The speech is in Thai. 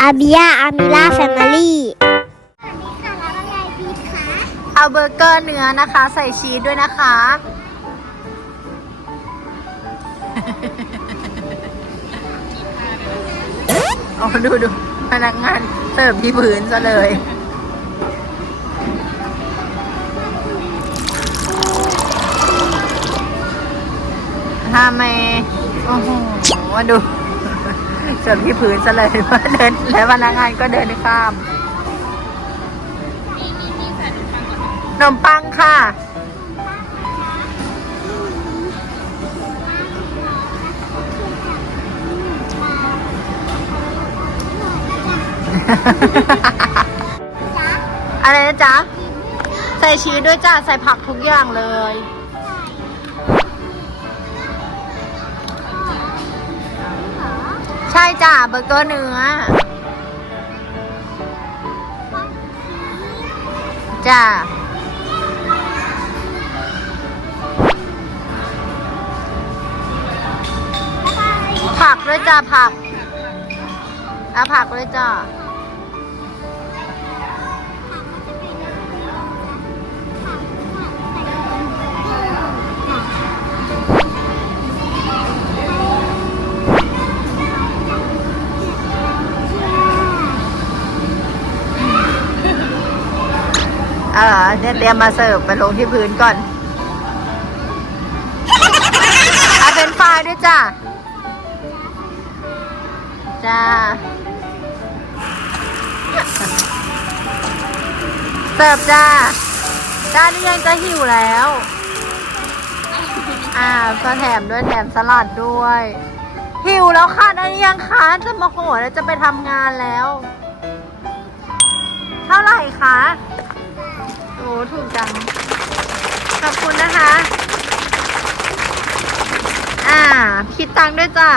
อาบิยาอามิล่าแฟมิลี่เอาเบอร์เกอร์เนื้อนะคะ ใส่ชีสด้วยนะคะโอ้ดูดูพนักงานเสิร์ฟที่พื้นซะเลยทำไมโอ้โหมาดู เสิร์ฟที่พื้นซะเลยว่าเดินแล้วพนักงานก็เดินข้ามขนมปังค่ะ อะไรนะจ๊ะ ใส่ชีสด้วยจ้าใส่ผักทุกอย่างเลย จ้าเบอร์เกอร์เนื้อ จ้าผักด้วยจ้าผักเอาผักด้วยจ้า ออเนี่ยเตรียมมาเสิร์ฟไปลงที่พื้นก่อนเอาเป็นไฟายด้วยจ้าจ้า เสิร์ฟจ้า จ้านี่ยังจะหิวแล้ว อ่าก็แถมด้วยแถมสลัดด้วย หิวแล้วค่ะได้ยังคะจะมาโหแล้วจะไปทำงานแล้ว เท่าไหร่คะ้ถูกจัง ขอบคุณนะคะ อ่า คิดตังด้วยจ้า